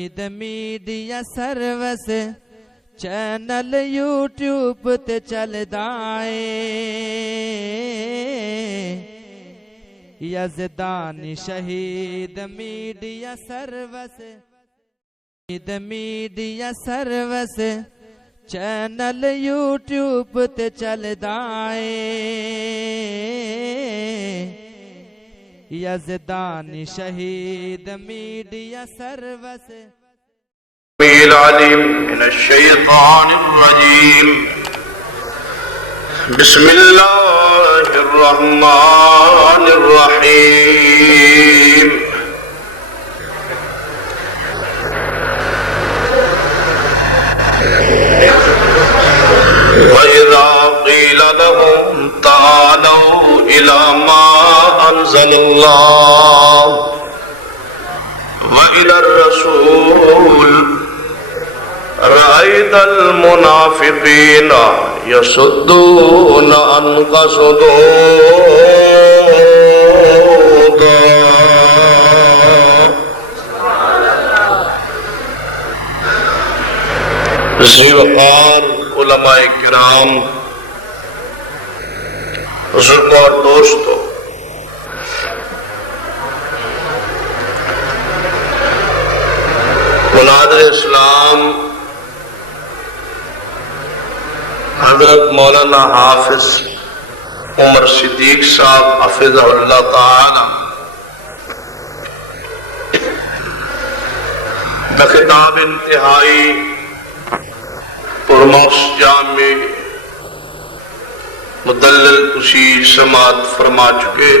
Media service channel YouTube تے چلدا اے یزدانی شہید میڈیا سروس چینل یوٹیوب تے چلدا اے یزدانی شہید میڈیا سروس العلیم من الشیطان الرجیم بسم اللہ الرحمن الرحیم وَإِذَا قِيلَ لَهُمْ تَعَالَوْا إِلَى مَا أَنزَلَ اللَّهُ وَإِلَى الرَّسُولِ رَأَيْتَ الْمُنَافِقِينَ يَصُدُّونَ عَنْكَ صُدُودًا ذی وقار علماء کرام، بزرگوں اور دوستوں، مناظر اسلام حضرت مولانا حافظ عمر صدیق صاحب حفظہ اللہ تعالی بخطاب انتہائی پرموس جامع مدلل کشی سماعت فرما چکے،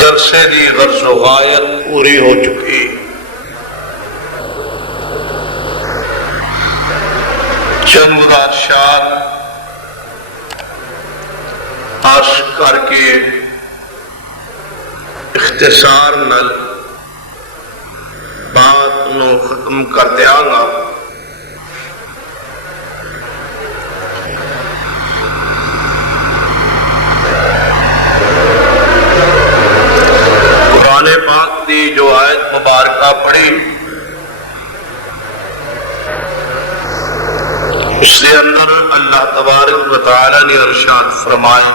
جلسے دی غرض و غایت پوری ہو چکی۔ چند اشعار عرض کر کے اختصار نال بات نو ختم کر دیاں گا۔ قرآن پاک دی جو آیت مبارکہ پڑھی، اس کے اندر اللہ تبارک و تعالی نے ارشاد فرمائے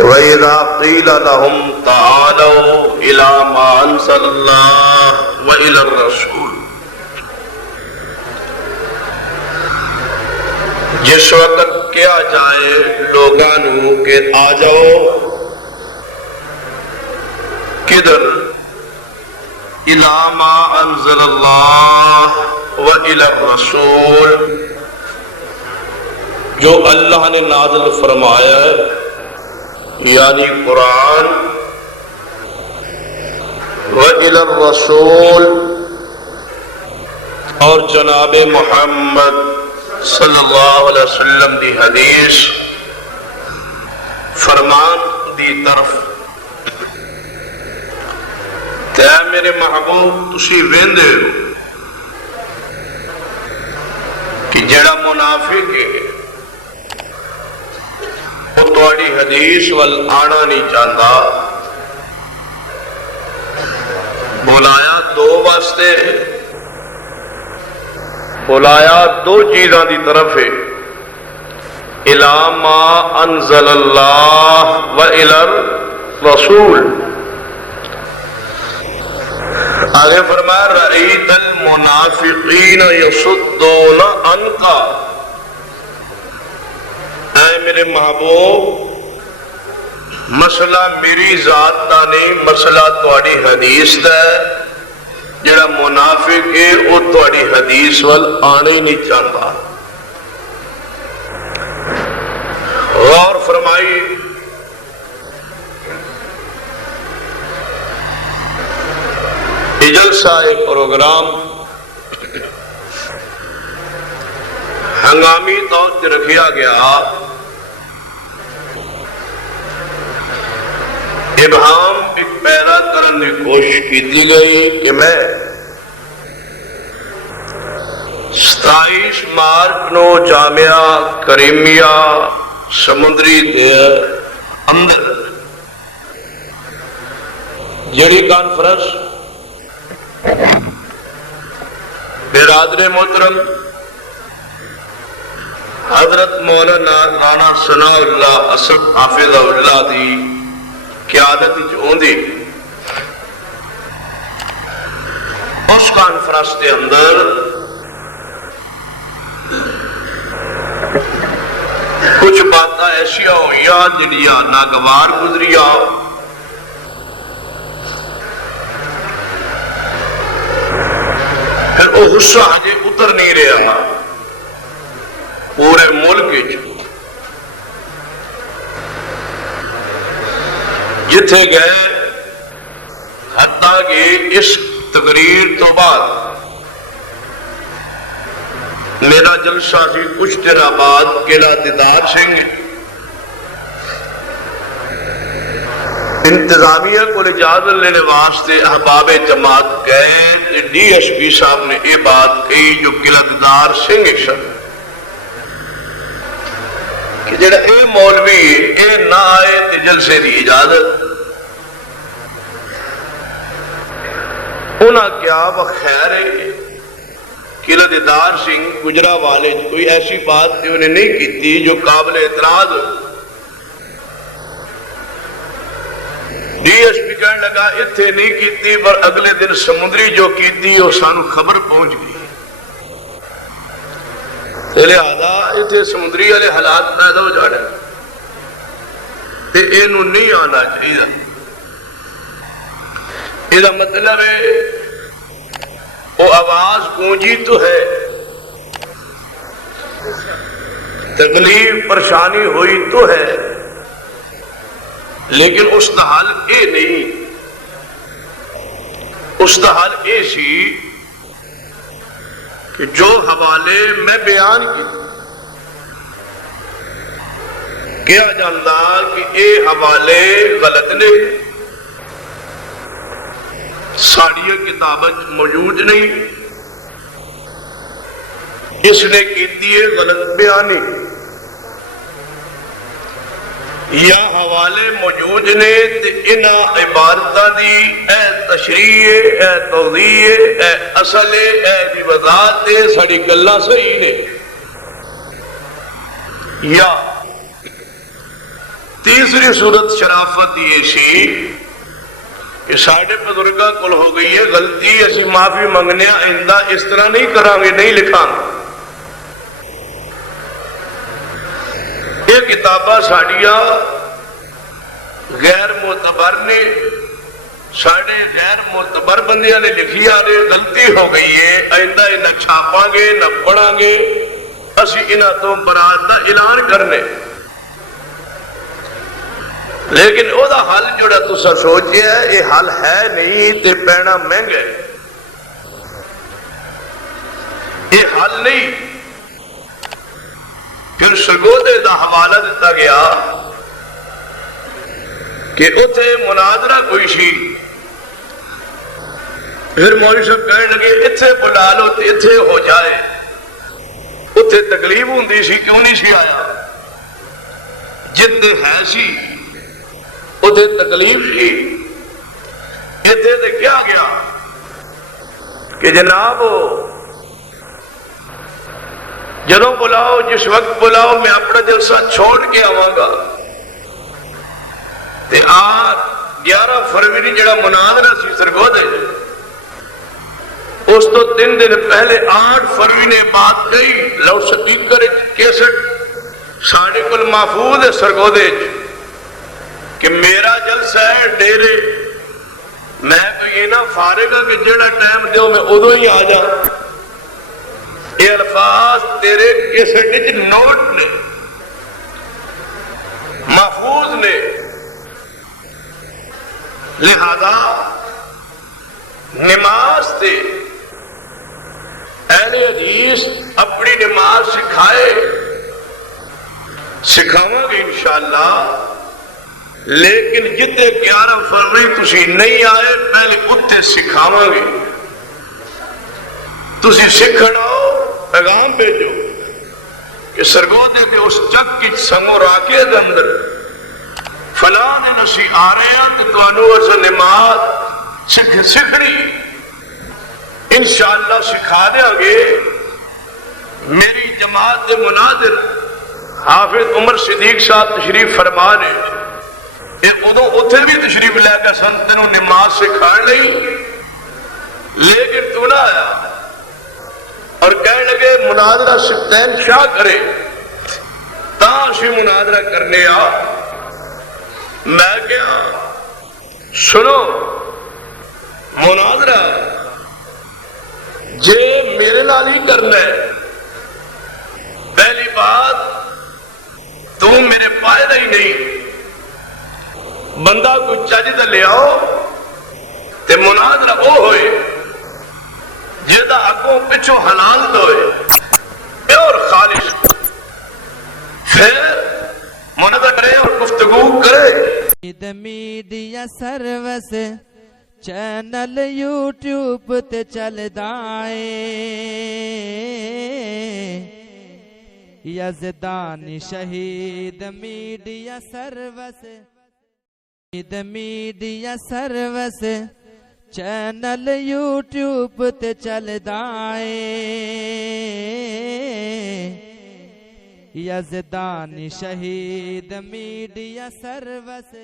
وَإِذَا قِيلَ لَهُمْ تَعَالَوْا إِلَى مَا أَنزَلَ اللَّهُ وَإِلَى الرَّسُولِ، جس وقت کیا جائے لوگانوں کہ آ جاؤ کدھر، إِلَى مَا أَنزَلَ اللَّهُ وَإِلَى الرَّسُولِ، جو اللہ نے نازل فرمایا ہے یعنی قرآن، وَإِلَى الرَّسُولِ اور جناب محمد صلی اللہ علیہ وسلم دی حدیث فرمان دی طرف۔ تے میرے محبوب تسی ویندے ہو کہ جڑا منافق ہے وہ تواڈی حدیث وال آنا نہیں چاہتا، بلایا دو واسطے، بلایا دو چیزاں دی طرف ہے، اِلَى مَا أَنزَلَ اللَّهُ وَإِلَى الرَّسُولِ۔ آگے فرمایا رَأَيْتَ الْمُنَافِقِينَ يَصُدُّونَ عَنْكَ، اے میرے محبوب مسئلہ میری ذات دا نہیں، مسئلہ تواڈی حدیث دا ہے۔ جڑا منافق ہے وہ تواڈی حدیث وال آنے نہیں چاہتا۔ غور فرمائی، یہ جلسہ ایک پروگرام ہنگامی طور پر رکھا گیا، ابہام ایک پیدا کرنے کی کوشش کی گئی کہ میں 27 مارچ نو جامعہ کریمیہ سمندری دے اندر جڑی کانفرنس برادر محترم حضرت مولانا رانا ثناء اللہ اسد حافظ اللہ دی قیادت ہوندی، اس کانفرنس کے اندر کچھ باتیں ایسا ہوئی جڑیاں ناگوار گزری، پھر وہ غصہ ہجے اتر نہیں رہا پورے ملک جتھے گئے، حتیٰ کہ اس تقریر تو بعد میرا جلسہ سی کچھ دیر بعد قلعہ دیدار سنگھ انتظامیہ کو اجازت لینے واسطے احباب جماعت گئے، ڈی ایس پی صاحب نے یہ بات کہی جو قلعہ دیدار سنگھ کہ جڑا اے مولوی اے نہ آئے تے جلسے دی اجازت، انہاں کیا بخیر ہے قلعہ دیدار سنگھ گجرا والے کوئی ایسی بات انہوں نے نہیں کی جو قابل اعتراض، ڈی ایس پی کہنے لگا اتھے نہیں کیتی، پر اگلے دن سمندری جو کیتی وہ سانو خبر پہنچ گئی، لہذا اتھے سمندری والے حالات پیدا ہو جانے تے اینو نہیں آنا چاہیے۔ یہ مطلب ہے وہ آواز گونجی تو ہے، تکلیف پریشانی ہوئی تو ہے، لیکن اس کا حل یہ نہیں، اس کا حل یہ سی کہ جو حوالے میں بیان کیا جاندہ کہ یہ حوالے غلط نے، ساڑی کتابت موجود نہیں، اس نے کیتی ہے غلط بیانی، یا حوالے موجود نے تے انہاں عبارتاں دی اے تشریح اے توضیح اے اصل اے دی وضاحت ساڑی گلاں صحیح نے، یا تیسری صورت شرافت یہ سی کہ ساڑھے بزرگاں کل ہو گئی ہے غلطی، اسی معافی منگنے آئندہ اس طرح نہیں کریں گے، نہیں لکھاں یہ کتابہ ساڑھیاں غیر معتبر نے، ساڑھے غیر معتبر بندیاں نے لکھی آنے غلطی ہو گئی ہے، آئندہ نہ چھاپاں گے نہ پڑھاں گے، اسی انہاں تو برات دا اعلان کرنے، لیکن او دا حل جوڑا تسا سوچے ہے یہ حل ہے نہیں تے پینا مہنگا ہے، یہ حل نہیں۔ پھر سرگودے دا حوالہ دیتا گیا کہ اتھے مناظرہ کوئی سی، پھر مولوی صاحب کہنے لگے اتھے بلا لو تے اتھے ہو جائے، اتھے تکلیف ہوندی سی کیوں نہیں سی آیا، جتنے ہے سی اتھے تکلیف سی، اتھے تے کیا گیا کہ جناب جدوں بلاؤ جس وقت بلاؤ میں اپنا جلسہ چھوڑ کے آواں گا، تے 11 فروری جڑا مناظرہ سی سرگودے اس تو 3 دن پہلے 8 فروری نے بات کہی، لاؤڈ سپیکر کیسٹ ساڑھے کل محفوظ ہے سرگودے کہ میرا جلسہ ہے ڈیرے، میں تو یہ نہ فارغ ہوں کہ جڑا ٹائم دیو میں ادھو ہی آ جا، یہ الفاظ تیرے کیسٹ نوٹ نے محفوظ نے، لہذا نماز تے اہل حدیث اپنی نماز سکھاواں گے انشاءاللہ، لیکن جتے 11 فروری تسی نہیں آئے پہلے اتھے سکھاواں گے، تسی سکھن آؤ پیغام بھیجو کہ سرگودے دے اس چک کی سنگو راکے دے اندر فلاں نے نسی آ رہے ہیں تو توانو ارز نماز سکھنی انشاءاللہ سکھا دیں گے. میری جماعت دے مناظر حافظ عمر صدیق صاحب تشریف فرمانے ادو اتنے بھی تشریف لے کے سن تینوں نماز سکھان لئی لیکن تو نہ آیا اور کہنے لگے مناظرہ سفتین شاہ کرے تاں مناظرہ کرنے آ. میں کیا سنو مناظرہ جے میرے نال ہی کرنا ہے. پہلی بات تو میرے فائدہ ہی نہیں. بندہ کوئی چج تے لے آؤ تے مناظرہ وہ ہوئے جہاں اگوں پچھوں حلال تو ہوئے اور خالص پھر مناظرہ کرے اور گفتگو کرے. میڈیا سروس چینل یوٹیوب تے چلدا اے یزدانی شہید media service media service channel YouTube تے چلدا اے یزدانی شہید میڈیا سروس